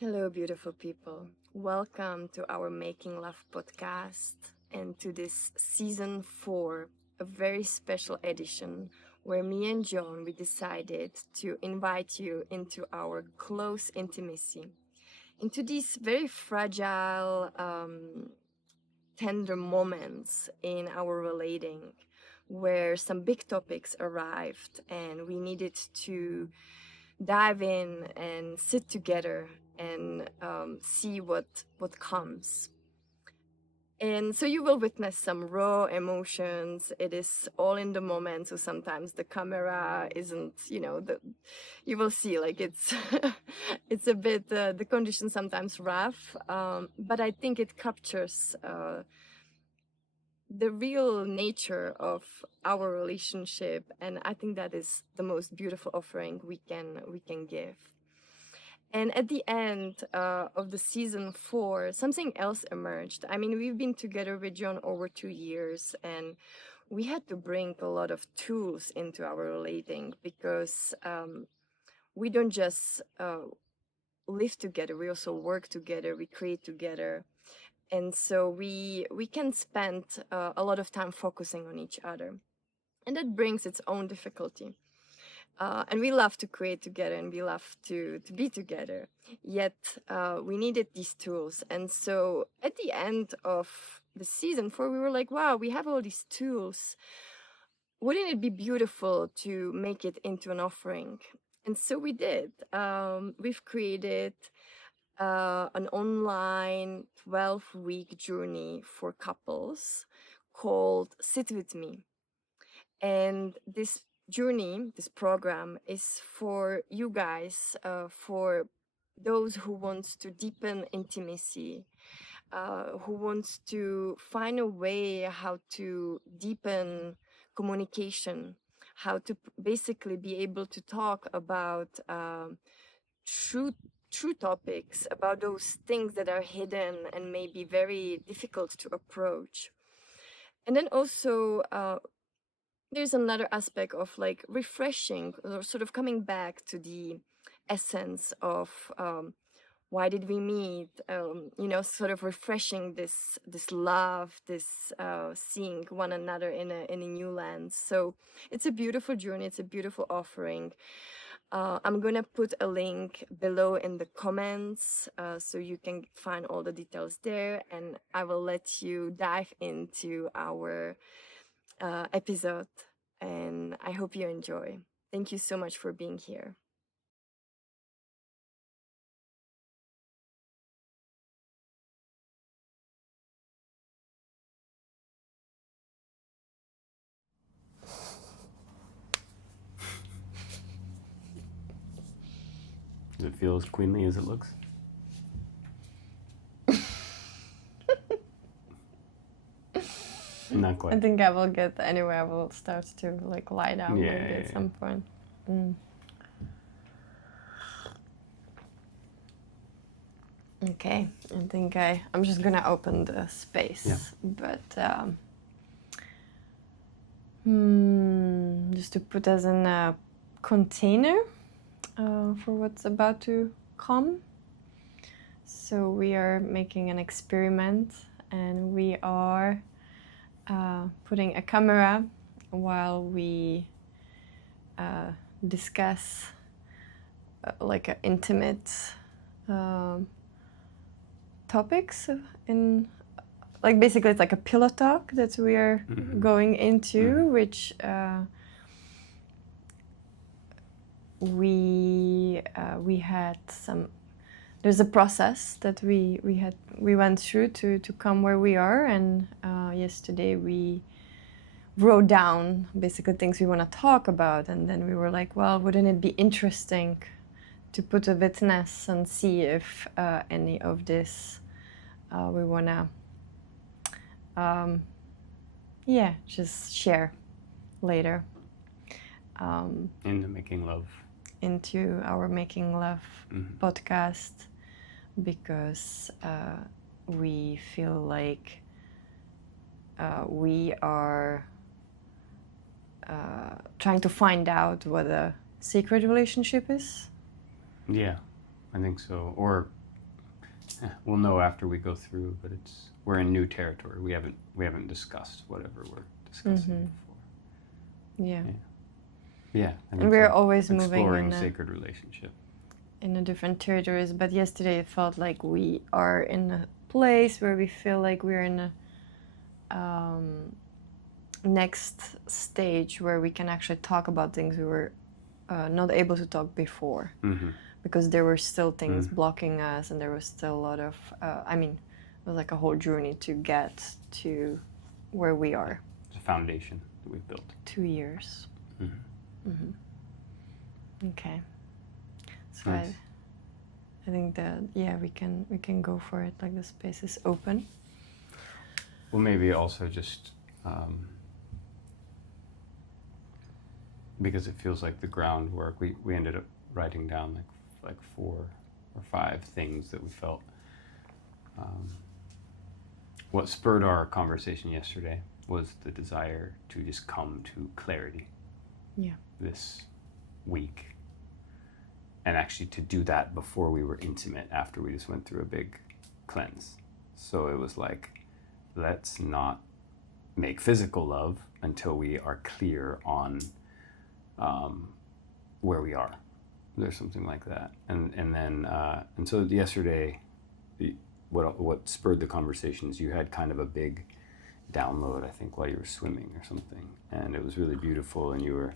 Hello, beautiful people. Welcome to our Making Love podcast and to this season 4, a very special edition where me and John we decided to invite you into our close intimacy, into these very fragile, tender moments in our relating where some big topics arrived and we needed to dive in and sit together and see what comes. And so you will witness some raw emotions. It is all in the moment. So sometimes the camera isn't, you will see like it's, it's a bit, the condition sometimes rough. But I think it captures the real nature of our relationship. And I think that is the most beautiful offering we can give. And at the end of the season 4, something else emerged. I mean, we've been together with John over 2 years, and we had to bring a lot of tools into our relating because we don't just live together, we also work together, we create together. And so we can spend a lot of time focusing on each other. And that brings its own difficulty. And we love to create together and we love to be together. Yet we needed these tools. And so at the end of the season 4, we were like, wow, we have all these tools. Wouldn't it be beautiful to make it into an offering? And so we did. We've created an online 12-week journey for couples called Sit With Me. And this journey, this program is for you guys, for those who wants to deepen intimacy, who wants to find a way how to deepen communication, how to basically be able to talk about true topics, about those things that are hidden and may be very difficult to approach. And then also there's another aspect of like refreshing or sort of coming back to the essence of why did we meet, sort of refreshing this love, this seeing one another in a new lens. So it's a beautiful journey, it's a beautiful offering. I'm gonna put a link below in the comments so you can find all the details there, and I will let you dive into our episode, and I hope you enjoy. Thank you so much for being here. Does it feel as queenly as it looks? Not I quite. think I will get anyway. I will start to like lie down maybe at some point. Okay, I think I'm just gonna open the space, but just to put as in a container for what's about to come. So we are making an experiment, and we are putting a camera while we discuss like intimate topics in, like, basically it's like a pillow talk that we are going into, which we had some. There's a process that we went through to come where we are, and yesterday we wrote down basically things we want to talk about, and then we were like, well, wouldn't it be interesting to put a witness and see if any of this we want to just share later Into making love. into our Making Love podcast, because we feel like we are trying to find out what a sacred relationship is. Yeah, I think so. Or we'll know after we go through, but we're in new territory. We haven't discussed whatever we're discussing before. Yeah. Yeah. And we're always moving exploring sacred relationship in a different territories. But yesterday it felt like we are in a place where we feel like we're in a next stage where we can actually talk about things we were not able to talk before. Because there were still things blocking us, and there was still a lot of, it was like a whole journey to get to where we are. It's a foundation that we've built. 2 years. Okay. So nice. I think that, we can go for it, like the space is open. Well, maybe also just because it feels like the groundwork, we ended up writing down like 4 or 5 things that we felt. What spurred our conversation yesterday was the desire to just come to clarity this week, and actually to do that before we were intimate, after we just went through a big cleanse. So it was like, let's not make physical love until we are clear on where we are. There's something like that, and so yesterday, what spurred the conversation is you had kind of a big download, I think, while you were swimming or something, and it was really beautiful. And you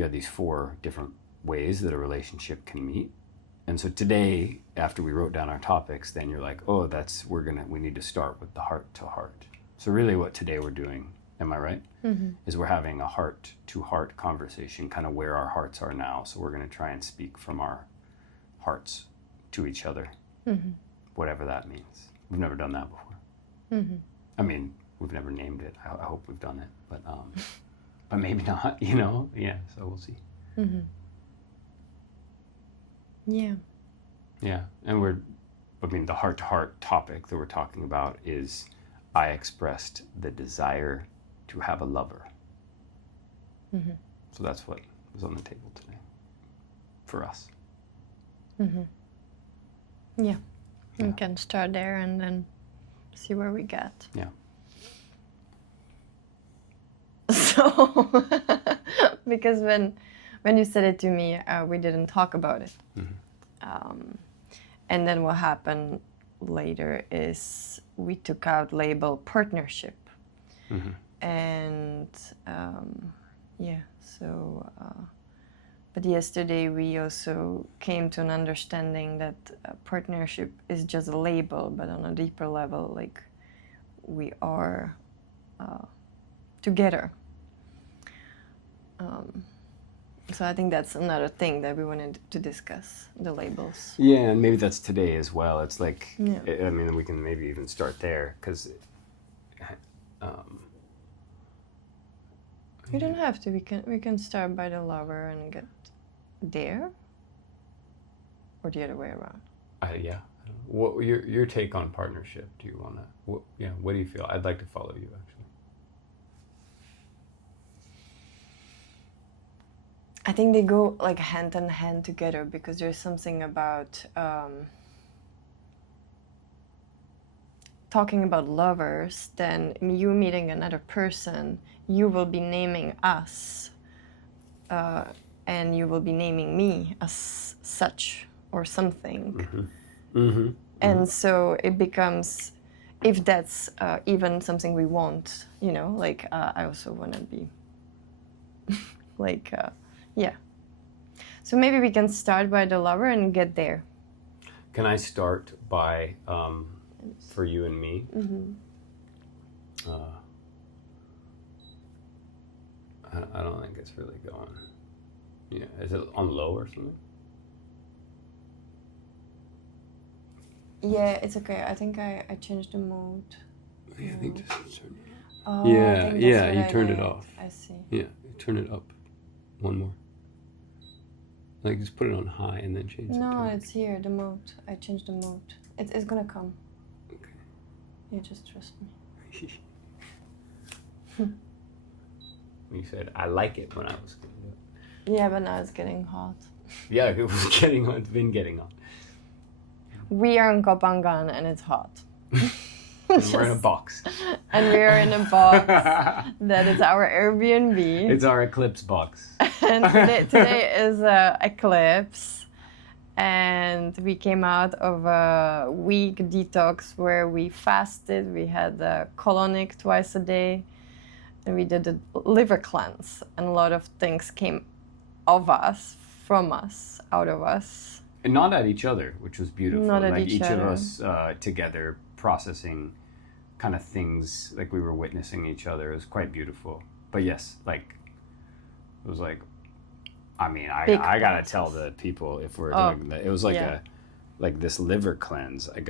had these 4 different ways that a relationship can meet. And so today, after we wrote down our topics, then you're like, oh, we need to start with the heart to heart. So really, what today we're doing, am I right? Is we're having a heart to heart conversation, kind of where our hearts are now. So we're going to try and speak from our hearts to each other, whatever that means. We've never done that before. I mean, we've never named it. I hope we've done it, but maybe not. Yeah. So we'll see. Yeah. Yeah, and the heart to heart topic that we're talking about is, I expressed the desire to have a lover. So that's what was on the table today for us. Yeah. We can start there and then see where we get. Yeah. So, because when you said it to me, we didn't talk about it. And then what happened later is we took out label partnership. And but yesterday we also came to an understanding that partnership is just a label, but on a deeper level, like we are together. So I think that's another thing that we wanted to discuss, the labels. Yeah, and maybe that's today as well. It's like, we can maybe even start there, because we don't have to. We can start by the lover and get there, or the other way around. Yeah. What your take on partnership? Do you wanna? What do you feel? I'd like to follow you, actually. I think they go like hand in hand together, because there's something about talking about lovers. Then you meeting another person, you will be naming us, and you will be naming me as such or something. And so it becomes, if that's even something we want, like I also want to be like. Yeah. So maybe we can start by the lover and get there. Can I start by, for you and me? I don't think it's really going. Yeah, is it on low or something? Yeah, it's okay. I think I changed the mode. Yeah, I think just turn it off. Oh, Yeah, you turned it off. I see. Yeah, turn it up. One more. Like, just put it on high and then change it. No, it's here, the mode. I changed the mode. It's gonna come. Okay. Yeah, just trust me. You said, I like it when I was going to do it. Yeah, but now it's getting hot. Yeah, it was getting on. It's been getting on. We are in Kopangan and it's hot. And we're in a box. And we are in a box that is our Airbnb. It's our eclipse box. And today is eclipse. And we came out of a week detox where we fasted. We had a colonic twice a day. And we did a liver cleanse. And a lot of things came of us, from us, out of us. And not at each other, which was beautiful. Not at like each of other. us together processing kind of things, like we were witnessing each other. It was quite beautiful. But yes, like it was like, I mean, I gotta tell the people if we're doing that. It was like like this liver cleanse. I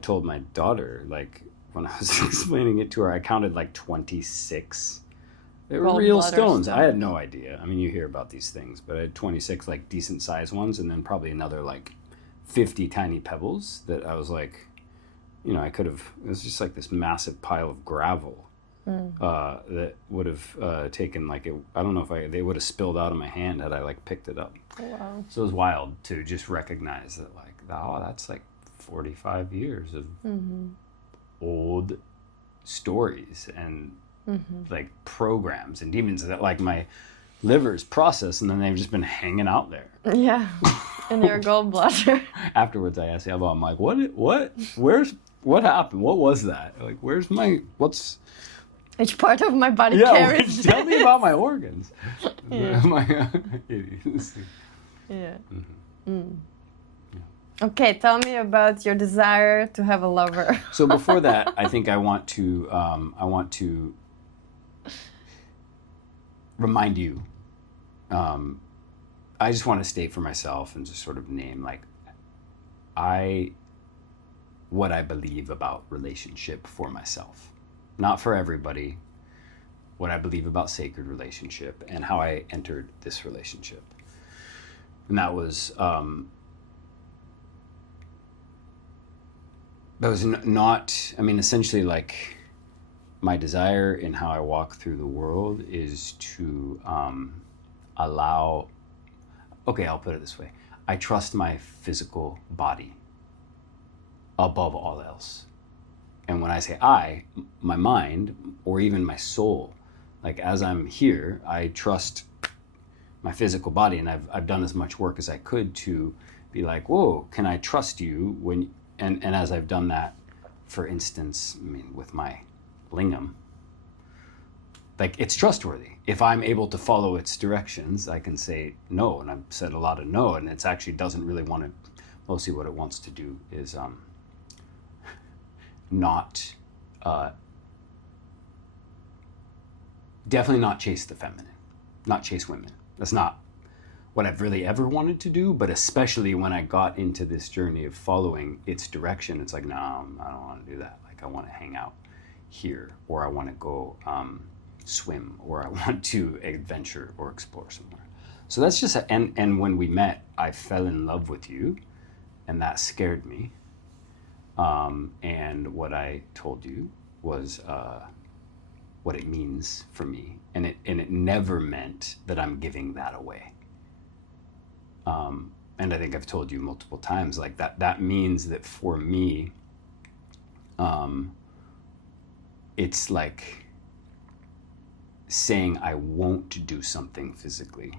told my daughter, like when I was explaining it to her, I counted like 26. They were real stones. I had no idea. I mean, you hear about these things, but I had 26 like decent sized ones, and then probably another like 50 tiny pebbles that I was like, you know, I could have. It was just like this massive pile of gravel that would have taken like it. I don't know if they would have spilled out of my hand had I like picked it up. Wow. So it was wild to just recognize that like, oh, that's like 45 years of old stories and like programs and demons that like my liver's processed, and then they've just been hanging out there. Yeah, in your gallbladder. Afterwards, I asked Eva, I'm like, what happened? What was that? Like, Which part of my body carries tell me about my organs. Yeah. Yeah. Okay, tell me about your desire to have a lover. So before that, I think I want to remind you. I just want to state for myself and just sort of name like what I believe about relationship for myself, not for everybody. What I believe about sacred relationship and how I entered this relationship, and that was not. I mean, essentially, like my desire in how I walk through the world is to allow. Okay, I'll put it this way. I trust my physical body above all else. And when I say my mind, or even my soul, like as I'm here, I trust my physical body, and I've done as much work as I could to be like, whoa, can I trust you when, and as I've done that, for instance, I mean, with my lingam, like it's trustworthy. If I'm able to follow its directions, I can say no, and I've said a lot of no, and it's actually doesn't really want to, mostly what it wants to do is not, definitely not chase the feminine, not chase women. That's not what I've really ever wanted to do, but especially when I got into this journey of following its direction, it's like, no, I don't want to do that. Like I want to hang out here, or I want to go swim, or I want to adventure or explore somewhere. So that's just, and when we met, I fell in love with you, and that scared me. And what I told you was what it means for me, and it never meant that I'm giving that away. And I think I've told you multiple times, like that means that for me, it's like saying I won't do something physically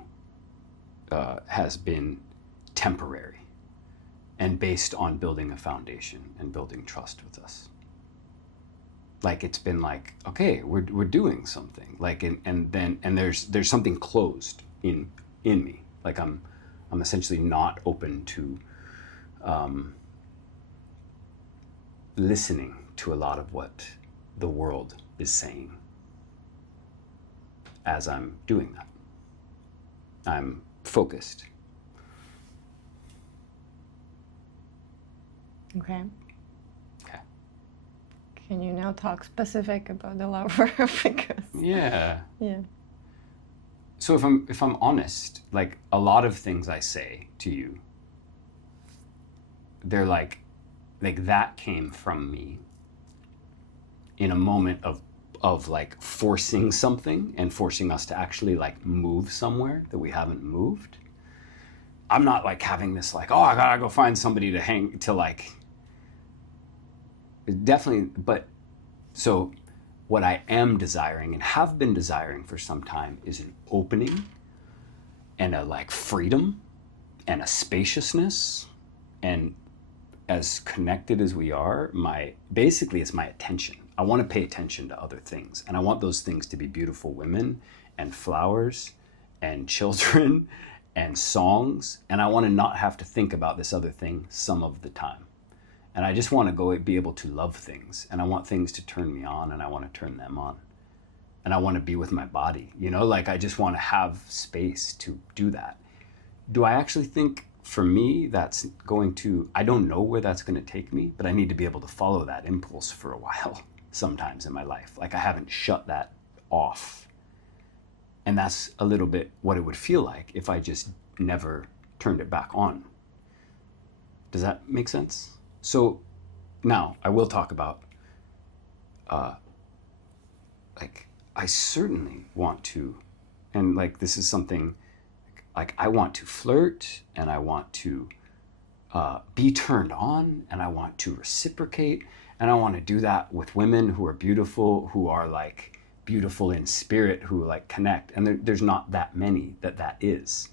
has been temporary and based on building a foundation and building trust with us. Like it's been like, okay, we're doing something, like, and there's something closed in me. Like I'm essentially not open to listening to a lot of what the world is saying as I'm doing that. I'm focused. Okay. Okay. Can you now talk specific about the lover? Because Yeah. yeah. So if I'm honest, like a lot of things I say to you, they're like that came from me in a moment of like forcing something and forcing us to actually like move somewhere that we haven't moved. I'm not like having this like, oh, I gotta go find somebody to like, definitely. But so what I am desiring and have been desiring for some time is an opening and a like freedom and a spaciousness, and as connected as we are, basically it's my attention. I want to pay attention to other things, and I want those things to be beautiful women and flowers and children and songs, and I want to not have to think about this other thing some of the time. And I just want to go be able to love things, and I want things to turn me on, and I want to turn them on. And I want to be with my body, like I just want to have space to do that. Do I actually think for me that's going to, I don't know where that's going to take me, but I need to be able to follow that impulse for a while sometimes in my life. Like I haven't shut that off. And that's a little bit what it would feel like if I just never turned it back on. Does that make sense? So now I will talk about, like, I certainly want to, and like this is something, like I want to flirt, and I want to be turned on, and I want to reciprocate, and I want to do that with women who are beautiful, who are like beautiful in spirit, who like connect. And there's not that many that is.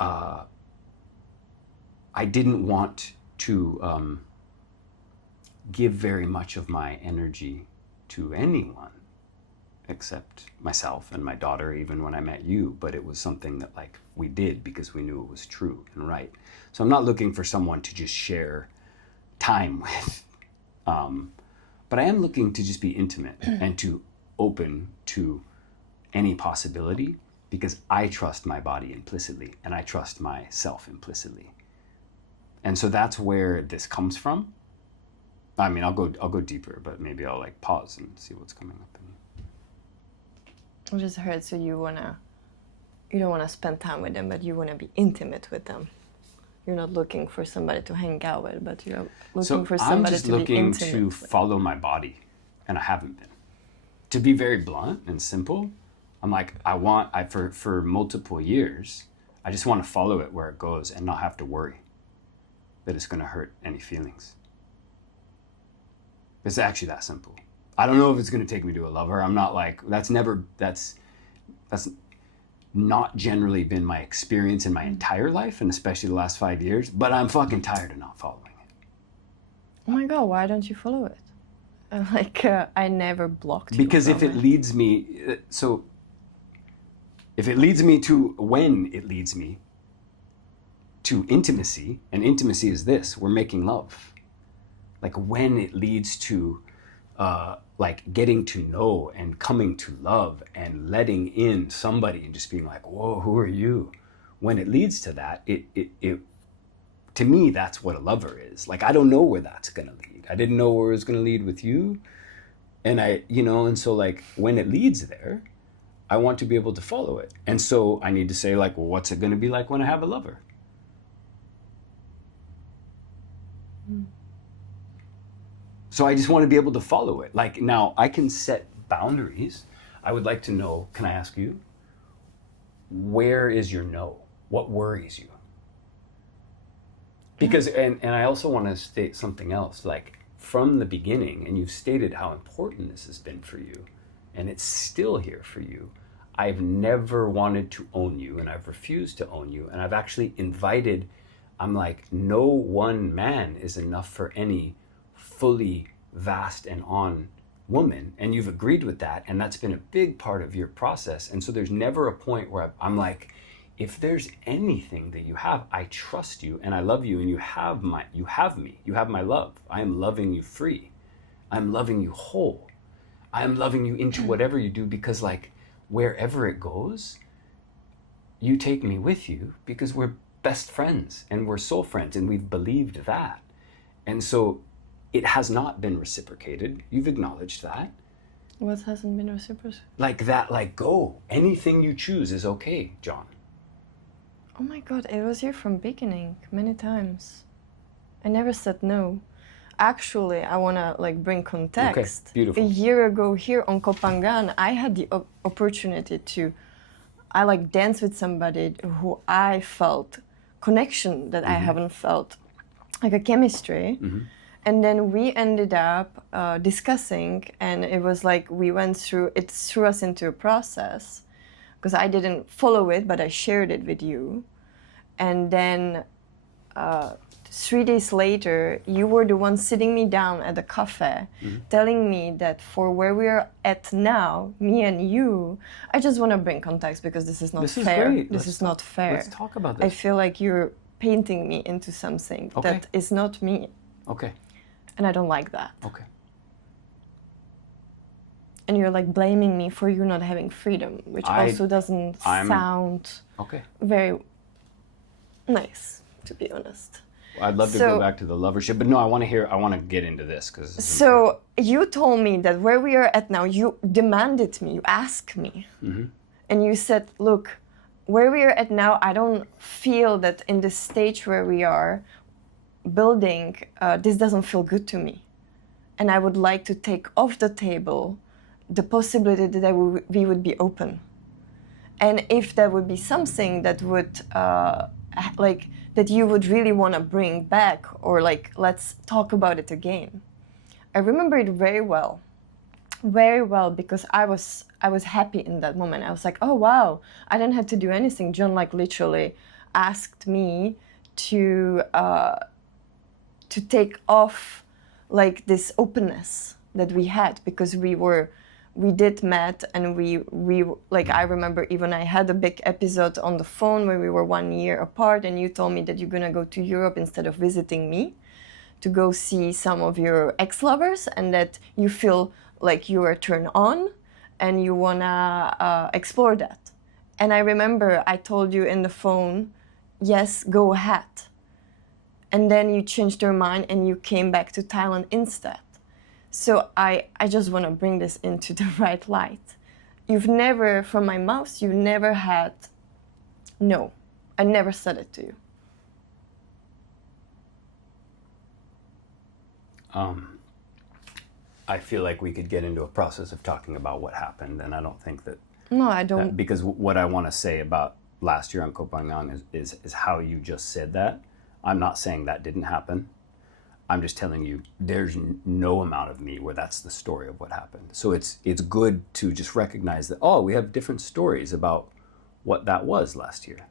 I didn't want to give very much of my energy to anyone except myself and my daughter, even when I met you, but it was something that like we did because we knew it was true and right. So I'm not looking for someone to just share time with, but I am looking to just be intimate and to open to any possibility, because I trust my body implicitly and I trust myself implicitly. And so that's where this comes from. I mean, I'll go deeper, but maybe I'll like pause and see what's coming up. I just heard, so you don't wanna spend time with them, but you wanna be intimate with them. You're not looking for somebody to hang out with, but you're looking for somebody to be intimate. I'm just looking to follow my body, and I haven't been. To be very blunt and simple, I'm like, for multiple years, I just want to follow it where it goes and not have to worry that it's going to hurt any feelings. It's actually that simple. I don't know if it's going to take me to a lover. I'm not like, that's not generally been my experience in my entire life, and especially the last 5 years, but I'm fucking tired of not following it. Oh my God, why don't you follow it? I never blocked you. Because if it leads me, if it leads me to, when it leads me to intimacy, and intimacy is this, we're making love. Like when it leads to like getting to know and coming to love and letting in somebody and just being like, whoa, who are you? When it leads to that, it to me, that's what a lover is. Like, I don't know where that's going to lead. I didn't know where it was going to lead with you. And and so like when it leads there, I want to be able to follow it. And so I need to say like, well, what's it going to be like when I have a lover? So I just want to be able to follow it. Like now I can set boundaries. I would like to know, can I ask you, where is your no? What worries you? Because, and I also want to state something else, like from the beginning, and you've stated how important this has been for you, and it's still here for you. I've never wanted to own you, and I've refused to own you, and I've actually invited, I'm like, no one man is enough for any fully vast and on woman, and you've agreed with that, and that's been a big part of your process. And so there's never a point where I'm like, if there's anything that you have, I trust you and I love you, and you have me, you have my love. I am loving you free. I'm loving you whole. I am loving you into whatever you do, because like wherever it goes, you take me with you, because we're best friends and we're soul friends, and we've believed that. And so it has not been reciprocated. You've acknowledged that. What hasn't been reciprocated? Like that, like go. Anything you choose is okay, John. Oh my God, it was here from beginning, many times. I never said no. Actually, I want to like bring context. Okay, beautiful. A year ago here on Kopangan, I had the opportunity to I like dance with somebody who I felt connection that I haven't felt, like a chemistry. And then we ended up discussing, and it was like it threw us into a process, because I didn't follow it, but I shared it with you. And then 3 days later, you were the one sitting me down at a cafe, telling me that for where we are at now, me and you, I just want to bring context because this is not fair. Great. This is not fair. Let's talk about this. I feel like you're painting me into something that is not me. Okay. And I don't like that. Okay. And you're like blaming me for you not having freedom, which also doesn't sound very nice, to be honest. I'd love to go back to the lovership, but no, I want to get into this because. So you told me that where we are at now, you demanded me, you asked me, and you said, look, where we are at now, I don't feel that in the stage where we are building, this doesn't feel good to me. And I would like to take off the table the possibility that we would be open. And if there would be something that would, that you would really want to bring back, or like, let's talk about it again. I remember it very well, because I was happy in that moment. I was like, oh wow, I didn't have to do anything. John like literally asked me to take off like this openness that we had, because we did met, and we like, I remember even I had a big episode on the phone where we were 1 year apart, and you told me that you're gonna go to Europe instead of visiting me to go see some of your ex-lovers, and that you feel like you are turned on and you wanna explore that. And I remember I told you in the phone, yes, go ahead. And then you changed your mind and you came back to Thailand instead. So I just want to bring this into the right light. You've never, from my mouth, you never had, no, I never said it to you. I feel like we could get into a process of talking about what happened, and I don't think that. No, I don't. Because what I want to say about last year on Koh Phangan is how you just said that. I'm not saying that didn't happen. I'm just telling you, there's no amount of me where that's the story of what happened. So it's good to just recognize that, we have different stories about what that was last year.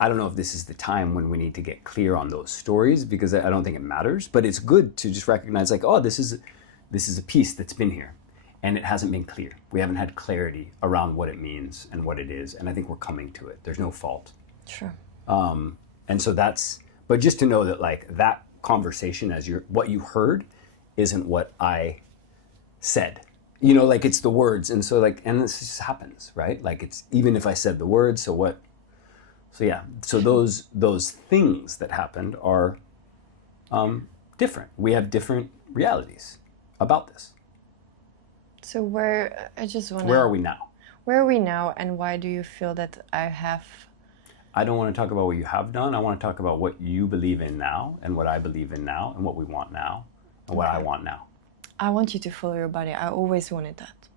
I don't know if this is the time when we need to get clear on those stories, because I don't think it matters, but it's good to just recognize like, this is a piece that's been here and it hasn't been clear. We haven't had clarity around what it means and what it is. And I think we're coming to it. There's no fault. Sure. And so but just to know that like that conversation what you heard isn't what I said, like it's the words. And so like, and this just happens, right? Like it's, even if I said the words, so yeah. So those things that happened are different. We have different realities about this. So where are we now? Where are we now, and why do you feel that I don't want to talk about what you have done. I want to talk about what you believe in now, and what I believe in now, and what we want now, and what I want now. I want you to follow your body. I always wanted that.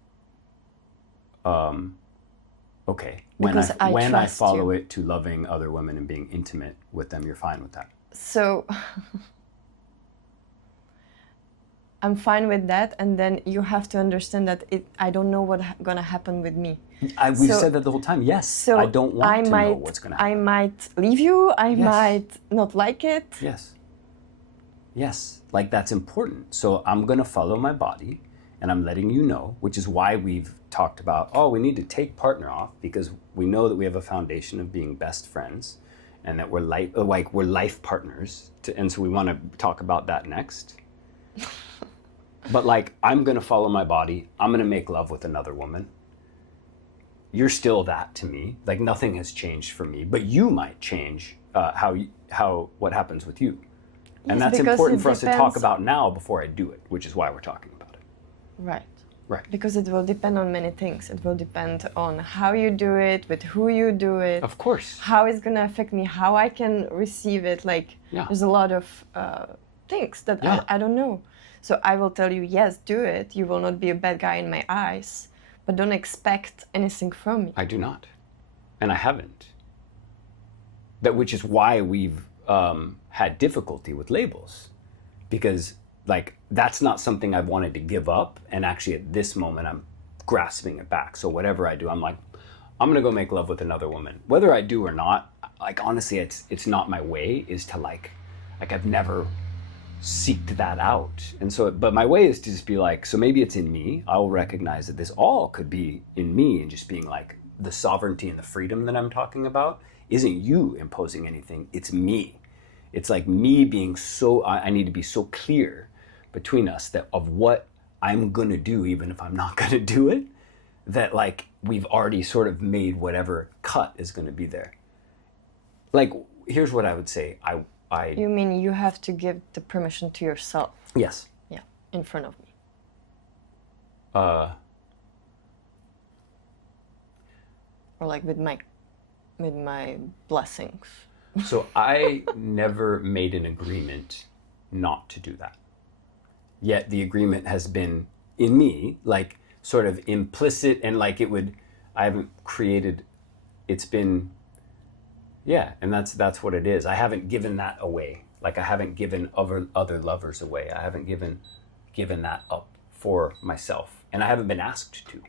Okay. Because when I follow it to loving other women and being intimate with them, you're fine with that. So I'm fine with that, and then you have to understand that I don't know what's gonna happen with me. We've said that the whole time. Yes, so I don't want to know what's gonna happen. I might leave you. I might not like it. Yes, like that's important. So I'm gonna follow my body, and I'm letting you know, which is why we've talked about, we need to take partner off, because we know that we have a foundation of being best friends, and that we're life partners. And so we want to talk about that next. But like, I'm going to follow my body. I'm going to make love with another woman. You're still that to me. Like nothing has changed for me, but you might change what happens with you. And that's important for us to talk about now before I do it, which is why we're talking about it. Right. Right. Because it will depend on many things. It will depend on how you do it, with who you do it. Of course. How it's going to affect me, how I can receive it. Like, there's a lot of things that I don't know. So I will tell you, yes, do it. You will not be a bad guy in my eyes, but don't expect anything from me. I do not. and I haven't. Which is why we've had difficulty with labels, because like that's not something I've wanted to give up, and actually at this moment I'm grasping it back. So whatever I do, I'm like, I'm gonna go make love with another woman, whether I do or not. Like honestly, it's not my way. Is to like I've never seeked that out, and so but my way is to just be like, so maybe it's in me. I'll recognize that this all could be in me, and just being like the sovereignty and the freedom that I'm talking about isn't you imposing anything. It's me. It's like me being so, I need to be so clear between us that of what I'm gonna do, even if I'm not gonna do it, that like we've already sort of made whatever cut is gonna be there. Like, here's what I would say. You mean you have to give the permission to yourself? Yes. Yeah, in front of me. Or like with my blessings. So I never made an agreement not to do that. Yet the agreement has been in me, like sort of implicit, and like I haven't created, it's been, yeah, and that's what it is. I haven't given that away. Like I haven't given other lovers away. I haven't given that up for myself, and I haven't been asked to.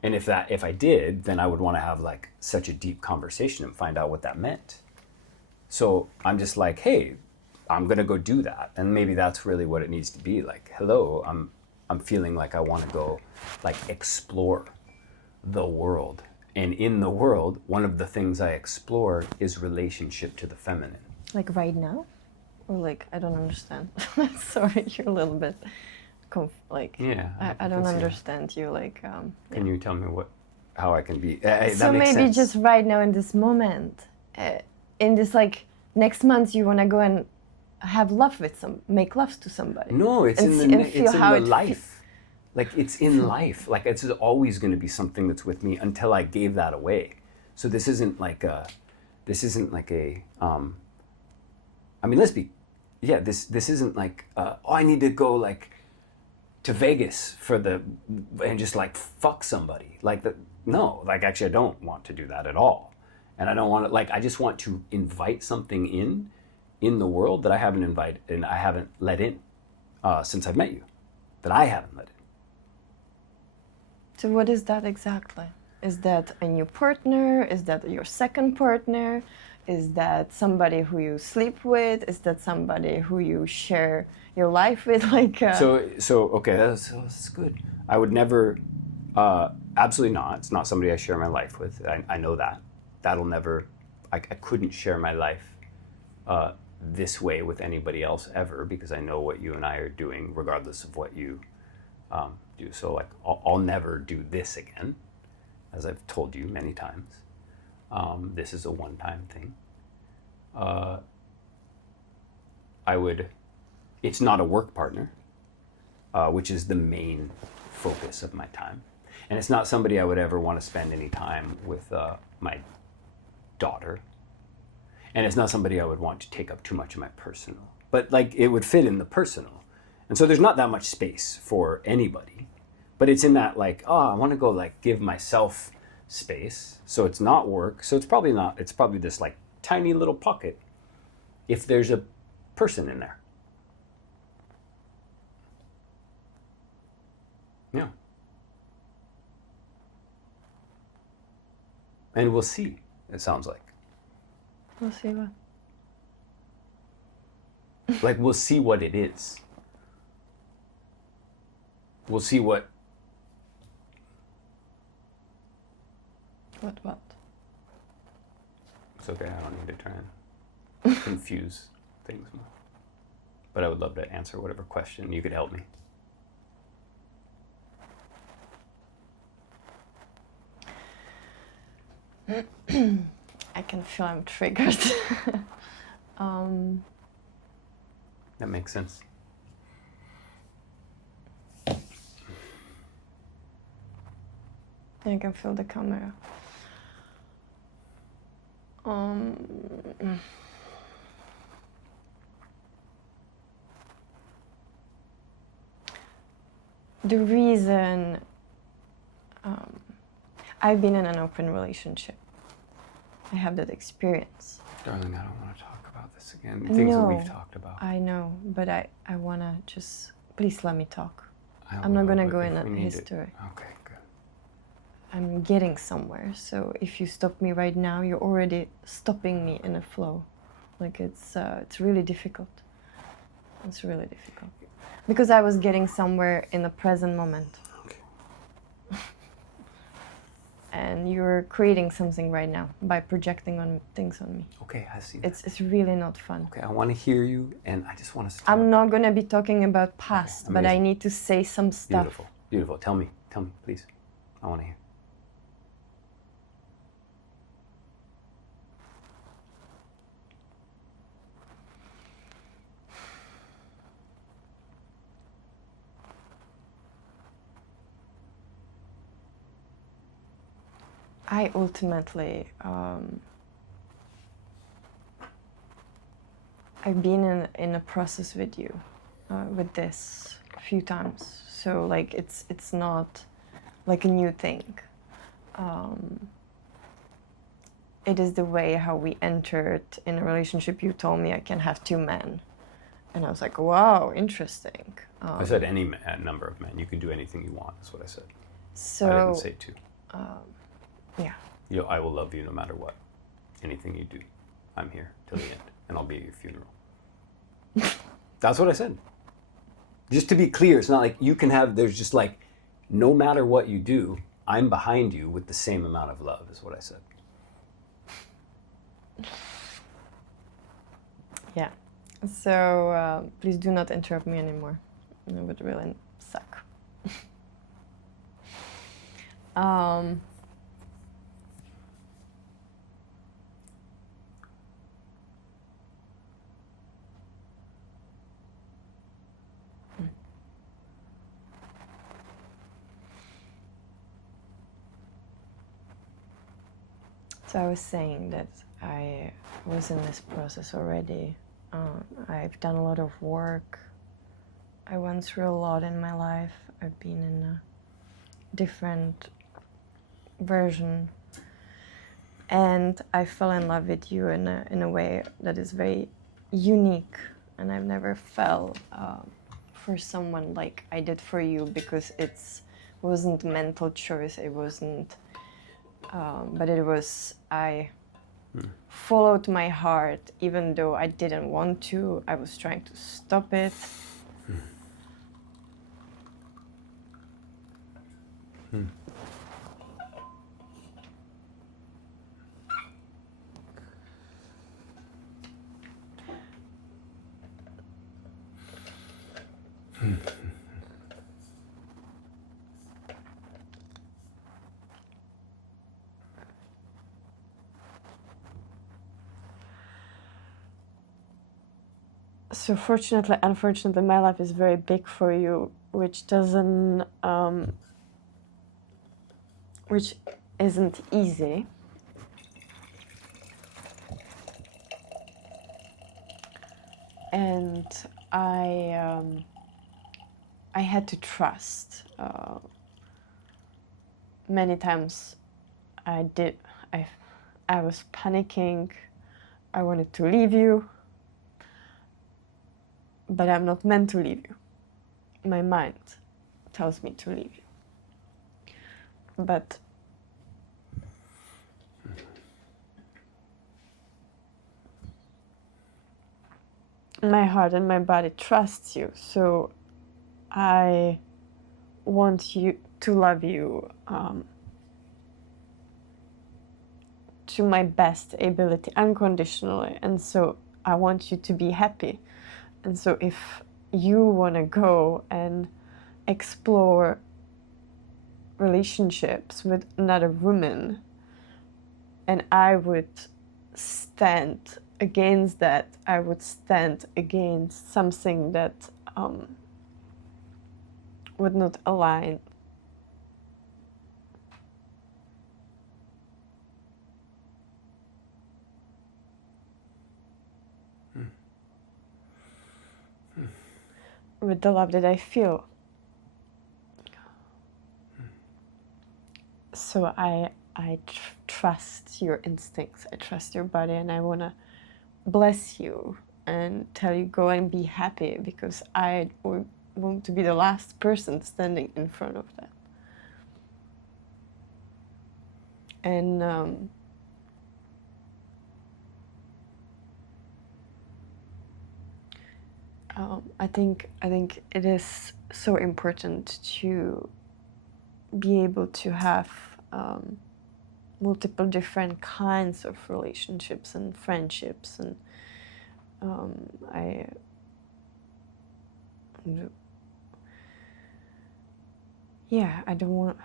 And if I did, then I would want to have like such a deep conversation and find out what that meant. So I'm just like, hey, I'm gonna go do that, and maybe that's really what it needs to be. Like, hello, I'm feeling like I want to go, like, explore the world, and in the world, one of the things I explore is relationship to the feminine. Like right now, or like I don't understand. Sorry, you're a little bit. Yeah, I don't understand you. Like, can you tell me how I can be? So maybe sense. Just right now in this moment, in this like next month, you want to go and have love with make love to somebody. No, it's in the life. Like it's in life. Like it's always going to be something that's with me until I gave that away. So this isn't like a. I mean, this isn't like. I need to go like to Vegas and just like fuck somebody. Like that. No, like actually I don't want to do that at all. And I don't want to, like, I just want to invite something in the world that I haven't invited and I haven't let in since I've met you, that I haven't let in. So what is that exactly? Is that a new partner? Is that your second partner? Is that somebody who you sleep with? Is that somebody who you share your life with? Like So okay, that's good. I would never, absolutely not. It's not somebody I share my life with. I know that. That'll never, I couldn't share my life this way with anybody else ever, because I know what you and I are doing regardless of what you do. So like I'll never do this again, as I've told you many times. This is a one-time thing. It's not a work partner, which is the main focus of my time. And it's not somebody I would ever want to spend any time with my daughter. And it's not somebody I would want to take up too much of my personal. But like it would fit in the personal. And so there's not that much space for anybody. But it's in that like, I want to go like give myself space. So it's not work. So it's probably this like tiny little pocket if there's a person in there. Yeah. And we'll see, it sounds like. We'll see what? Like, we'll see what it is. We'll see what... What? It's okay, I don't need to try and confuse things more. But I would love to answer whatever question you could help me. I can feel I'm triggered. That makes sense. I can feel the camera. The reason I've been in an open relationship I have that experience. Darling, I don't want to talk about this again. Things that we've No, talked about. I know, but I want to just, please let me talk. I I'm not will, going to but go if in a we need it- history. Okay, good. I'm getting somewhere, so if you stop me right now, you're already stopping me in a flow. Like it's really difficult. It's really difficult. Because I was getting somewhere in the present moment. Okay. And you're creating something right now by projecting on things on me. Okay, I see that. It's really not fun. Okay, I want to hear you, and I just want us to talk. I'm not gonna be talking about past, Okay, but I amazing. need to say some stuff. Beautiful, beautiful. Tell me, please. I want to hear. I ultimately, I've been in a process with you, with this a few times. So like it's not like a new thing. It is the way how we entered in a relationship. You told me I can have 2 men, and I was like, wow, interesting. I said any number of men. You can do anything you want. That's what I said. So I didn't say 2. yeah. I will love you no matter what. Anything you do, I'm here till the end, and I'll be at your funeral. That's what I said. Just to be clear, it's not like you can have. There's just like, no matter what you do, I'm behind you with the same amount of love. Is what I said. Yeah. So please do not interrupt me anymore. It would really suck. So I was saying that I was in this process already. I've done a lot of work. I went through a lot in my life. I've been in a different version. And I fell in love with you in a way that is very unique. And I've never fell for someone like I did for you, because it wasn't mental choice. It wasn't... but it was, I followed my heart, even though I didn't want to. I was trying to stop it. So fortunately, unfortunately, my life is very big for you, which doesn't, which isn't easy. And I had to trust. Many times I was panicking. I wanted to leave you. But I'm not meant to leave you. My mind tells me to leave you. But my heart and my body trusts you, so I want you to love you to my best ability, unconditionally. And so I want you to be happy. And so if you want to go and explore relationships with another woman, and I would stand against that, I would stand against something that would not align. With the love that I feel. So I trust your instincts. I trust your body, and I want to bless you and tell you go and be happy, because I want to be the last person standing in front of that. And I think it is so important to be able to have multiple different kinds of relationships and friendships, and I don't want,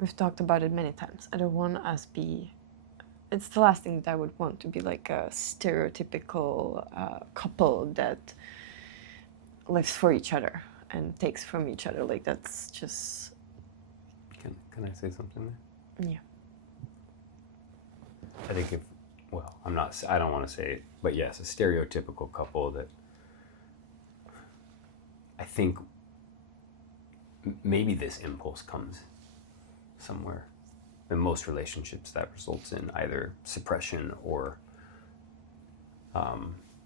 we've talked about it many times, I don't want us be, it's the last thing that I would want, to be like a stereotypical couple that lives for each other and takes from each other. Like, that's just... Can I say something there? Yeah. I think I don't want to say it, but yes, a stereotypical couple that I think maybe this impulse comes somewhere. In most relationships, that results in either suppression or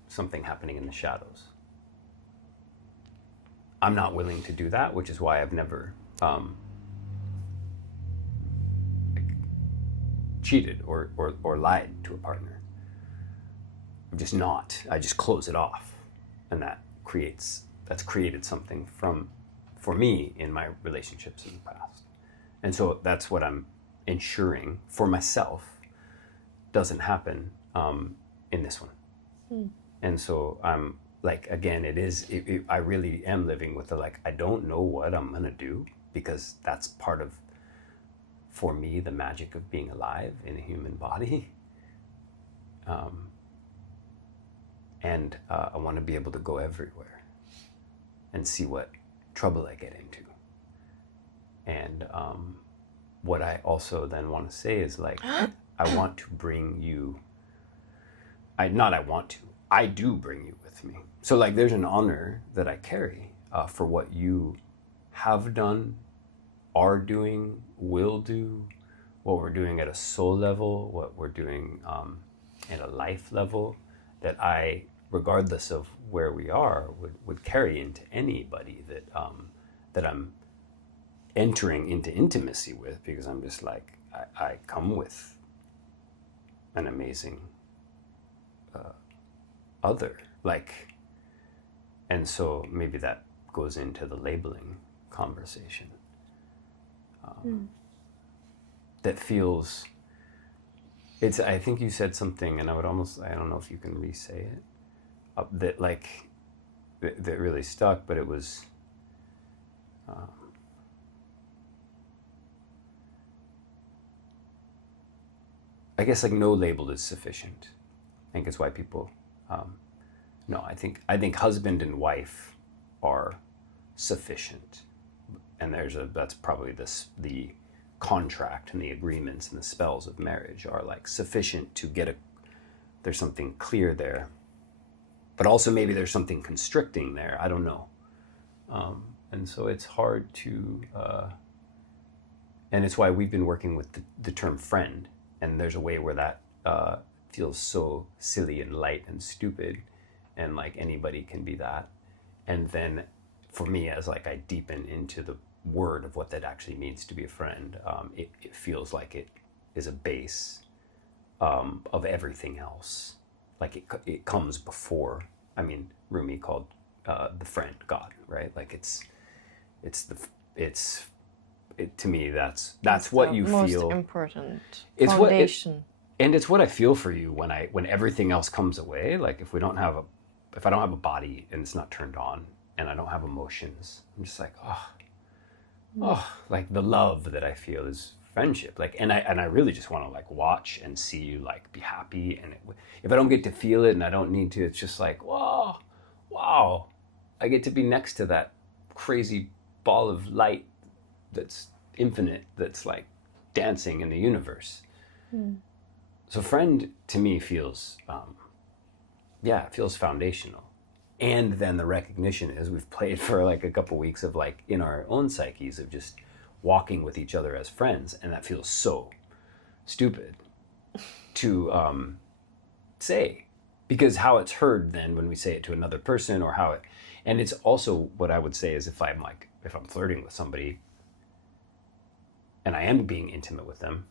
something happening in the shadows. I'm not willing to do that, which is why I've never cheated or lied to a partner. I'm just not. I just close it off, and that's created something for me in my relationships in the past. And so that's what I'm ensuring for myself doesn't happen in this one. And so I'm like, again, I really am living with the, like, I don't know what I'm gonna do, because that's part of, for me, the magic of being alive in a human body. And I want to be able to go everywhere and see what trouble I get into. And what I also then want to say is, like, I want to bring you, I do bring you with me. So, like, there's an honor that I carry for what you have done, are doing, will do, what we're doing at a soul level, what we're doing at a life level, that I, regardless of where we are, would carry into anybody that I'm entering into intimacy with, because I'm just like, I come with an amazing other, like, and so maybe that goes into the labeling conversation. That feels, I think you said something, and I don't know if you can re-say it, that, like, that really stuck, but it was, I guess, like, no label is sufficient. I think it's why people, no, I think husband and wife are sufficient. And that's probably the contract and the agreements and the spells of marriage are, like, sufficient to get there's something clear there. But also maybe there's something constricting there, I don't know. And so it's hard to, and it's why we've been working with the term friend. And there's a way where that feels so silly and light and stupid, and, like, anybody can be that. And then for me, as, like, I deepen into the word of what that actually means to be a friend, it feels like it is a base of everything else. Like, it comes before. I mean, Rumi called the friend God, right? Like, to me, that's what you most feel. Most important it's foundation. And it's what I feel for you when everything else comes away. Like, if I don't have a body and it's not turned on, and I don't have emotions, I'm just like, like, the love that I feel is friendship. Like, and I really just want to, like, watch and see you, like, be happy. And if I don't get to feel it and I don't need to, it's just like, wow, I get to be next to that crazy ball of light that's infinite, that's, like, dancing in the universe. So friend to me feels, it feels foundational. And then the recognition is, we've played for, like, a couple weeks of, like, in our own psyches of just walking with each other as friends, and that feels so stupid to say, because how it's heard then when we say it to another person, or how it, and it's also what I would say is if I'm flirting with somebody and I am being intimate with them,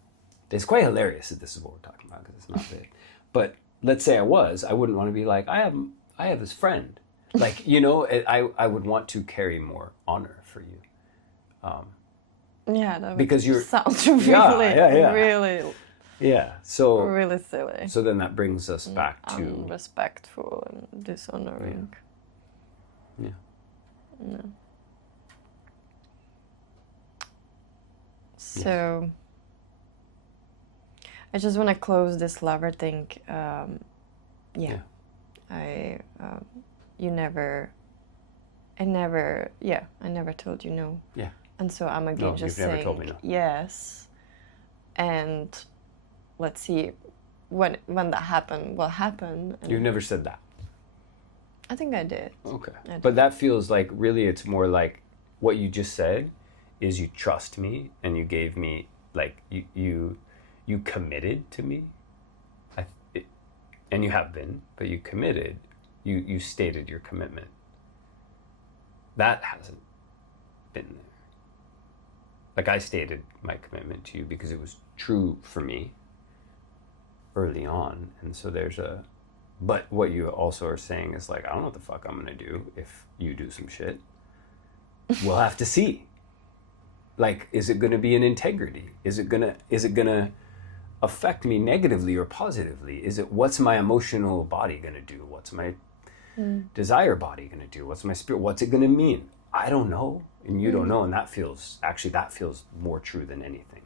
it's quite hilarious that this is what we're talking about because it's not big. But let's say I wouldn't want to be like, I have this friend. Like, you know, I would want to carry more honor for you. Yeah, that because you're sounds really, really, So really silly. So then that brings us back to unrespectful and dishonoring. Yeah. No. So I just want to close this lover thing. I never told you no. Yeah. And so I'm again just saying never told me no. Yes. And let's see when that happened, what happened. You've never said that. I think I did. Okay. I did. But that feels like really it's more like what you just said is you trust me and you gave me like you committed to me. And you have been, but you committed. You stated your commitment. That hasn't been there. Like I stated my commitment to you because it was true for me early on. And so but what you also are saying is like, I don't know what the fuck I'm gonna do if you do some shit. We'll have to see. Like, is it gonna be an integrity? Is it gonna affect me negatively or positively? What's my emotional body gonna do? What's my desire body gonna do? What's my spirit? What's it gonna mean? I don't know, and you don't know, and that feels more true than anything.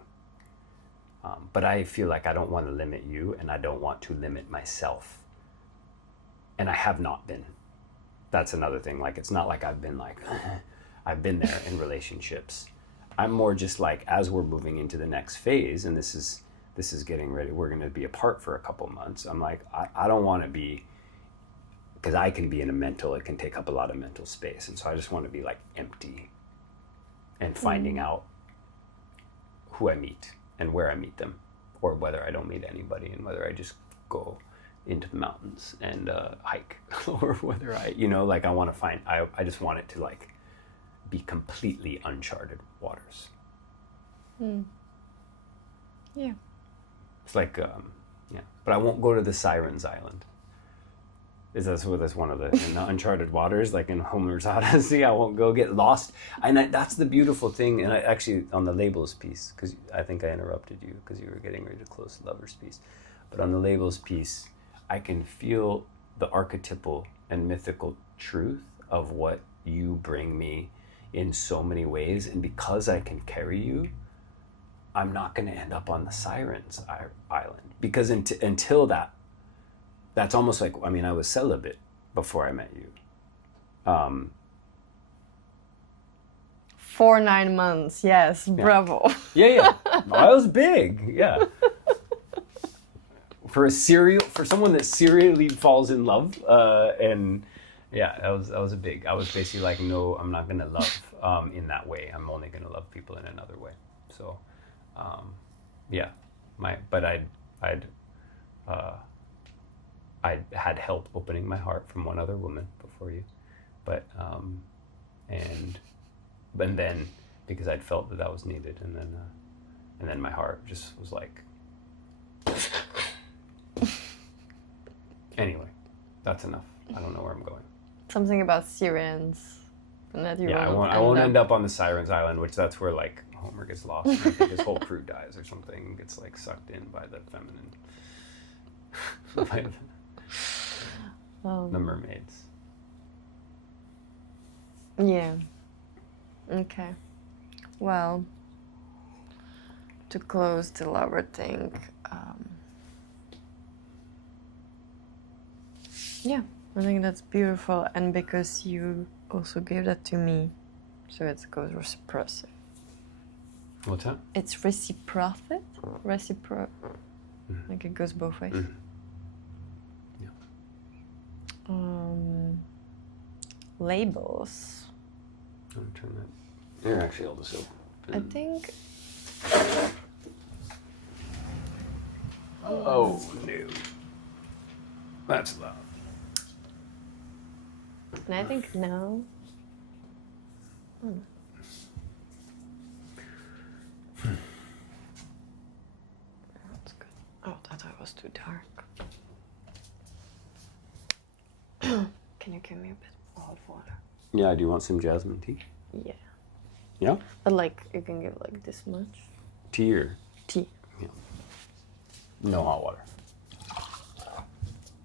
But I feel like I don't want to limit you, and I don't want to limit myself, and I have not been. That's another thing. Like, it's not like I've been like, I've been there in relationships. I'm more just like, as we're moving into the next phase, and this is getting ready, we're going to be apart for a couple months. I'm like, I don't want to be, because I can be it can take up a lot of mental space. And so I just want to be like empty and finding out who I meet and where I meet them, or whether I don't meet anybody and whether I just go into the mountains and hike, or whether I want to I just want it to like be completely uncharted waters. Yeah. It's like, but I won't go to the Sirens Island. That's one of the uncharted waters, like in Homer's Odyssey. I won't go get lost. And that's the beautiful thing. And I actually, on the labels piece, because I think I interrupted you because you were getting ready to close the lovers piece. But on the labels piece, I can feel the archetypal and mythical truth of what you bring me in so many ways. And because I can carry you, I'm not going to end up on the Sirens Island. Because until that's almost like, I mean, I was celibate before I met you. 4 9 months, yes, yeah. Bravo. Yeah. I was big, yeah. For someone that serially falls in love, and yeah, that was a big. I was basically like, no, I'm not gonna love in that way. I'm only gonna love people in another way. So, I had help opening my heart from one other woman before you, but then because I'd felt that was needed, and then my heart just was like. Anyway, that's enough. I don't know where I'm going. Something about sirens. I won't end up on the Sirens Island, which that's where like Homer gets lost and I think his whole crew dies or something and gets like sucked in by the feminine the mermaids. Yeah. Okay. Well, to close the lover thing, yeah, I think that's beautiful, and because you also gave that to me, so it goes reciprocity. What's that? It's reciprocity? Like it goes both ways. Yeah. Labels. I'm gonna turn that. Here, actually, I'll just open. I think Oh no. That's loud. And I think now. That's good. Oh, I thought it was too dark. Can you give me a bit of hot water? Yeah, do you want some jasmine tea? Yeah. Yeah? But like, you can give like this much. Tea or? Tea. Yeah. No hot water.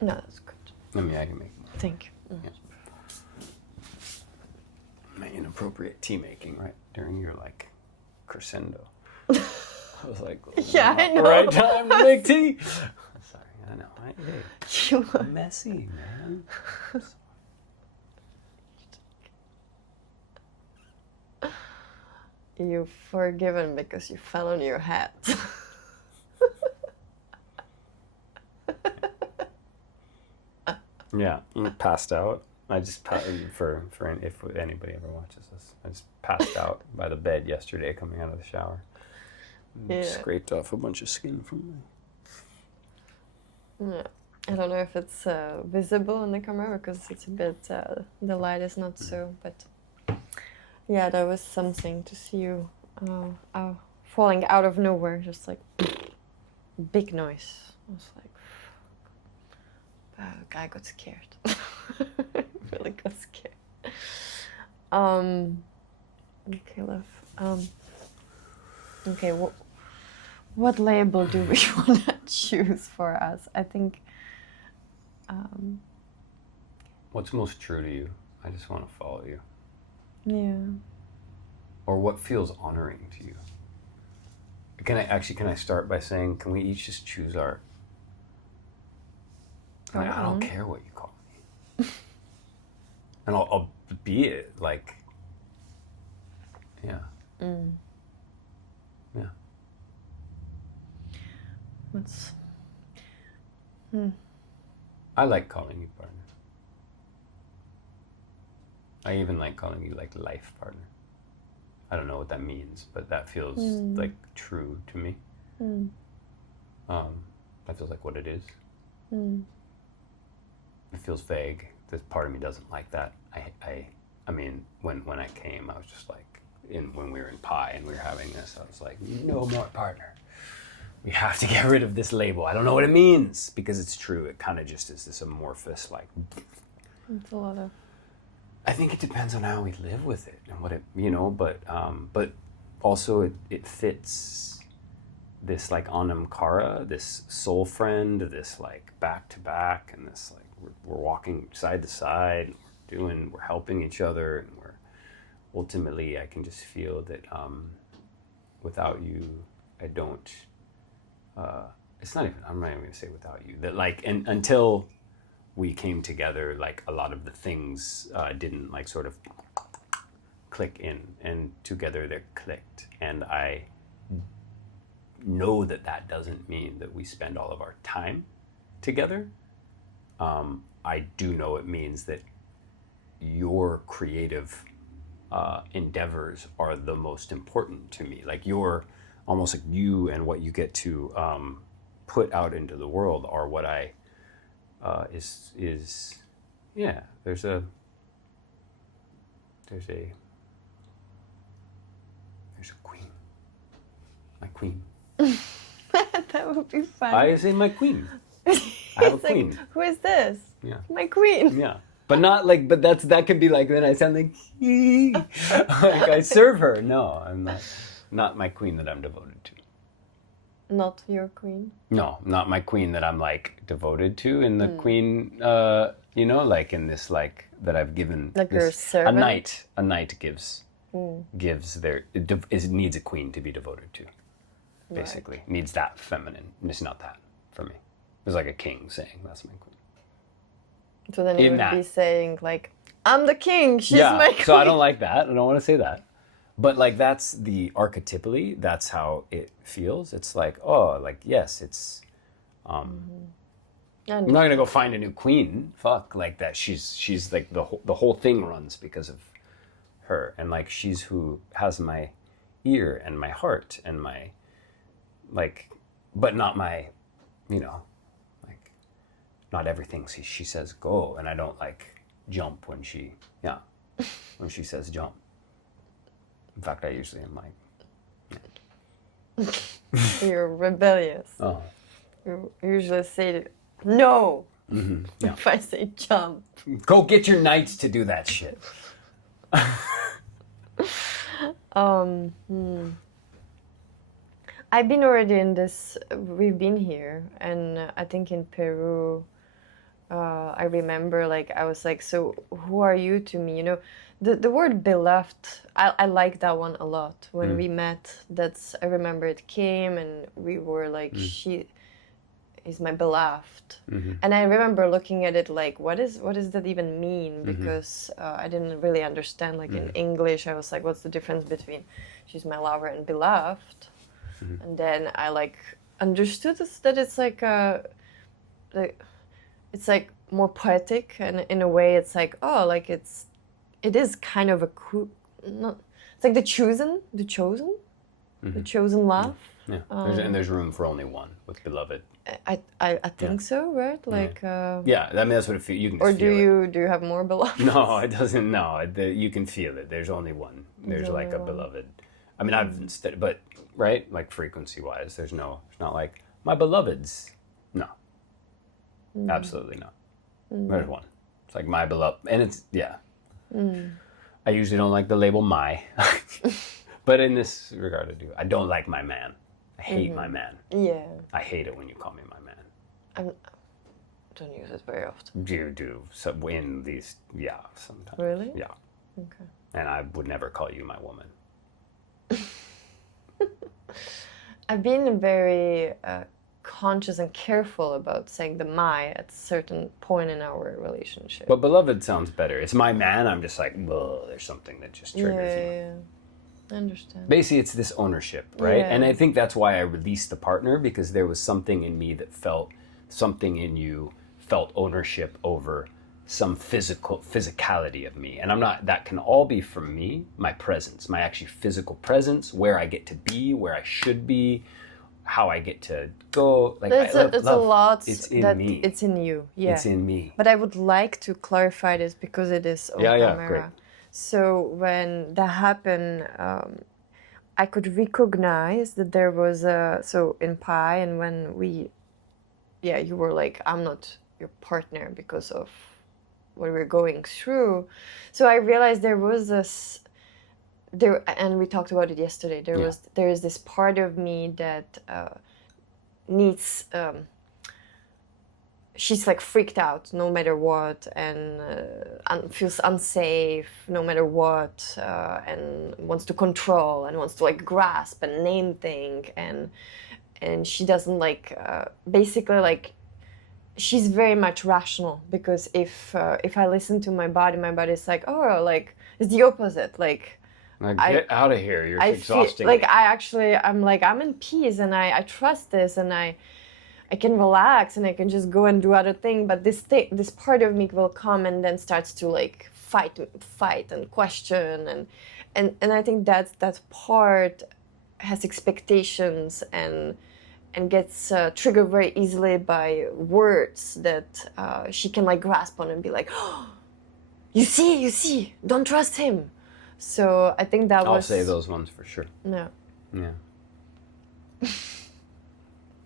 No, that's good. I mean, I can make more. Thank you. Yeah. My inappropriate tea making, right? During your like crescendo. I was like, Yeah, I know. Right time to make tea. Sorry, I know. Hey, You are messy, man. You're forgiven because you fell on your head. Yeah, I passed out. I just if anybody ever watches this, I just passed out by the bed yesterday coming out of the shower. Yeah. Scraped off a bunch of skin from me. Yeah. I don't know if it's visible in the camera because it's a bit, the light is not so, but yeah, that was something to see you falling out of nowhere, just like big noise. I was like, wow, the guy got scared. Really got scared. Okay, love. Okay, what label do we want to choose for us? I think. What's most true to you? I just want to follow you. Yeah. Or what feels honoring to you? Can I start by saying, can we each just choose our... Like, I don't care what you call me. And I'll be it, like... Yeah. Yeah. What's... I like calling you partner. I even like calling you like life partner. I don't know what that means, but that feels like true to me. That feels like what it is. It feels vague. This part of me doesn't like that. I mean, when I came, I was just like, when we were in Pi and we were having this, I was like, no more partner. We have to get rid of this label. I don't know what it means because it's true. It kind of just is this amorphous, like. It's a lot of. I think it depends on how we live with it and what it, but also it fits this like Anam Kara, this soul friend, this like back to back, and this like we're walking side to side, we're helping each other, and we're ultimately, I can just feel that without you, I don't. It's not even. I'm not even gonna say without you. That like, and until we came together, like a lot of the things didn't like sort of click in, and together they're clicked. And I know that that doesn't mean that we spend all of our time together. I do know it means that your creative endeavors are the most important to me. Like you're almost like you and what you get to put out into the world are what I yeah. There's a queen, my queen. That would be fun. I say my queen. I have a queen. Like, who is this? Yeah. My queen. Yeah. But not like, but that could be like, then I sound like, like I serve her. No, I'm not my queen that I'm devoted to. Not your queen? No, not my queen that I'm like devoted to. And the queen, like in this, like that I've given. Like this, your servant? A knight gives it needs a queen to be devoted to. Basically. Right. Needs that feminine. And it's not that for me. It's like a king saying, that's my queen. So then you would be saying like, I'm the king, she's my queen. So I don't like that. I don't want to say that. But like that's the archetypally, that's how it feels. It's like, oh, like yes, it's I'm not gonna go find a new queen. Fuck, like that. She's like the whole thing runs because of her, and like she's who has my ear and my heart and my like, but not my you know, like not everything she says go, and I don't like jump when she when she says jump. In fact, I usually am like, You're rebellious. oh, You usually say no yeah. if I say jump. Go get your knights to do that shit. I've been already in this. We've been here, and I think in Peru, I remember like I was like, so who are you to me? You know, the word beloved. I like that one a lot. When we met, I remember it came, and we were like, she is my beloved. And I remember looking at it like, what does that even mean? Because I didn't really understand. Like in English, I was like, what's the difference between she's my lover and beloved? And then I like understood that it's like it's like more poetic, and in a way it's like, oh, like it is kind of not, it's like the chosen love. Yeah, and there's room for only one with beloved. I think so, right? Like Yeah, I mean that's what it feels. You can just or feel do you have more beloved? No, it doesn't. No, you can feel it. There's only one. There's like a beloved. I mean, but right, like frequency wise, it's not like my beloveds. No, absolutely not. There's one. It's like my beloved, and it's I usually don't like the label my, but in this regard, I do. I don't like my man. I hate my man. Yeah. I hate it when you call me my man. I don't use it very often. You do. So in these, sometimes. Really? Yeah. Okay. And I would never call you my woman. I've been very conscious and careful about saying the my at a certain point in our relationship. But beloved sounds better. It's my man. I'm just like, well, there's something that just triggers me. Yeah. I understand. Basically, it's this ownership, right? Yeah. And I think that's why I released the partner, because there was something in me that felt something in you felt ownership over some physicality of me. And that can all be from me, my presence, my actually physical presence, where I get to be, where I should be, how I get to go. Like It's a lot. It's in that me. It's in you. Yeah. It's in me. But I would like to clarify this because it is on camera. Great. So when that happened, I could recognize that there was so in Pi, and when you were like, I'm not your partner because of what we're going through. So I realized there was and we talked about it yesterday. There is this part of me that needs. She's like freaked out no matter what, and feels unsafe no matter what, and wants to control and wants to like grasp and name things, and she doesn't like basically like she's very much rational, because if I listen to my body's like, oh, like it's the opposite, like get out of here, you're exhausting like me. I'm in peace, and I trust this, and I can relax, and I can just go and do other things. But this part of me will come and then starts to like fight and question, and I think that part has expectations and gets triggered very easily by words that she can like grasp on and be like, oh, you see, don't trust him. So I think I'll say those ones for sure. No. Yeah.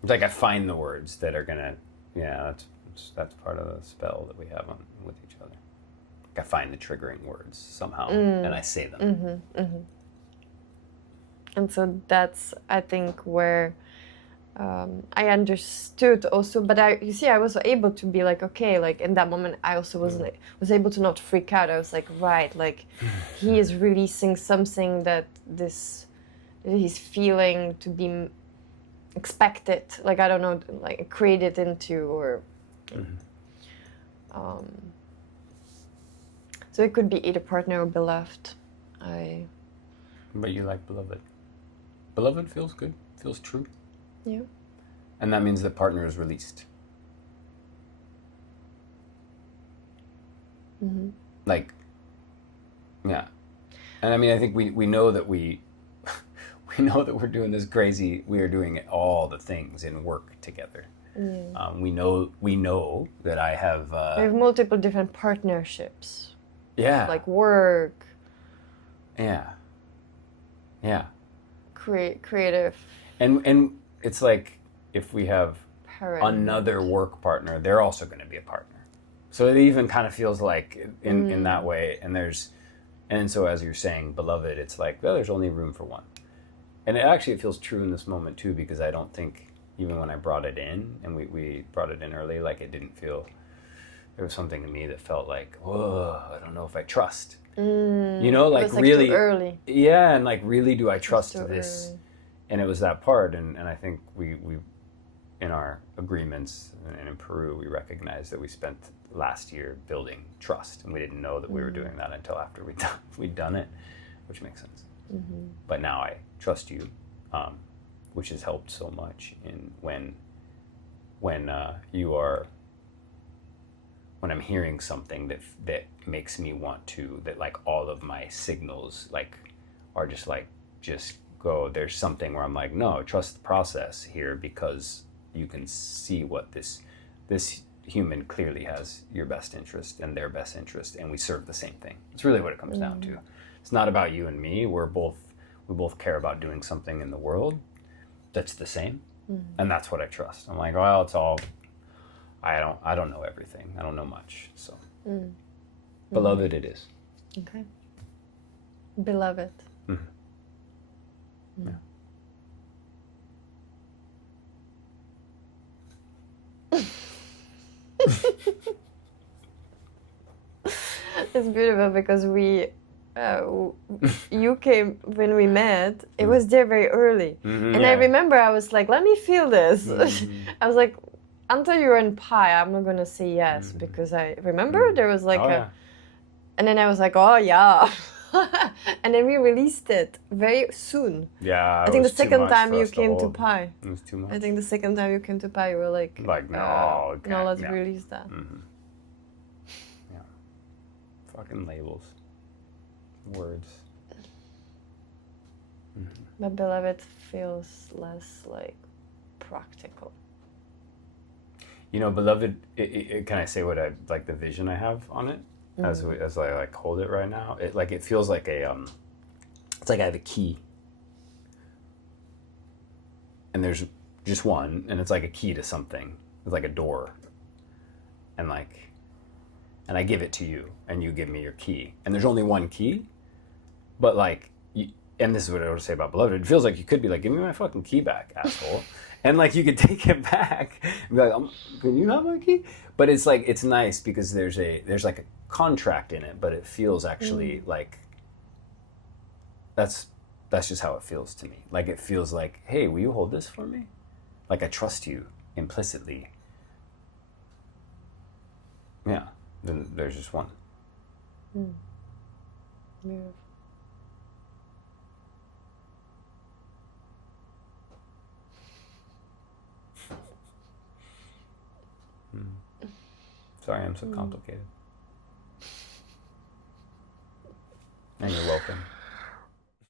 It's like I find the words that are gonna, that's part of the spell that we have with each other. Like I find the triggering words somehow, and I say them. And so that's, I think, where I understood also, but I was able to be like, okay, like in that moment, I also was able to not freak out. I was like, right, like he is releasing something that he's feeling to be expected, like I don't know, like created into, or so it could be either partner or beloved. But you like beloved. Beloved feels good, feels true. Yeah. And that means the partner is released. Like, yeah. And I mean, I think we know that we know that we're doing this crazy, we are doing all the things in work together. Yeah. We know that I have. We have multiple different partnerships. Yeah. Like work. Yeah. Yeah. Creative. And it's like if we have Parenthood. another work partner, they're also going to be a partner. So it even kind of feels like in that way. And so as you're saying, beloved, it's like, well, there's only room for one. And it feels true in this moment too, because I don't think even when I brought it in, and we brought it in early, like it didn't feel, there was something in me that felt like, whoa, I don't know if I trust. You know, like, it was like really too early. Yeah, and like really do I trust this? Early. And it was that part, and I think we in our agreements and in Peru, we recognized that we spent last year building trust, and we didn't know that we were doing that until after we'd done it, which makes sense. Mm-hmm. But now I trust you, which has helped so much in when I'm hearing something that makes me want to, that like all of my signals like are just go, there's something where I'm like, no, trust the process here, because you can see what this human clearly has your best interest and their best interest, and we serve the same thing. It's really what it comes down to. It's not about you and me. We both care about doing something in the world that's the same, and that's what I trust. I'm like, well, it's all, I don't know everything. I don't know much. So, beloved, it is. Okay. Beloved. Yeah. It's beautiful because you came when we met. It was there very early, and I remember I was like, "Let me feel this." I was like, "Until you're in pie, I'm not gonna say yes," because I remember there was like and then I was like, "Oh yeah," and then we released it very soon. Yeah, I think the second time you came to pie. It was too much. I think the second time you came to pie, you were like, no, no, let's release that. Yeah, fucking labels, words. But beloved feels less like practical. You know, beloved. Can I say what I like, the vision I have on it as I like hold it right now? It feels like it's like I have a key, and there's just one, and it's like a key to something. It's like a door, and I give it to you, and you give me your key, and there's only one key, but like, and this is what I would say about beloved. It feels like you could be like, give me my fucking key back, asshole. And like you could take it back and be like, can you have my key? But it's like, it's nice because there's like a contract in it, but it feels actually like that's just how it feels to me. Like it feels like, hey, will you hold this for me? Like I trust you implicitly. Yeah. Then there's just one. Beautiful. Sorry, I'm so complicated.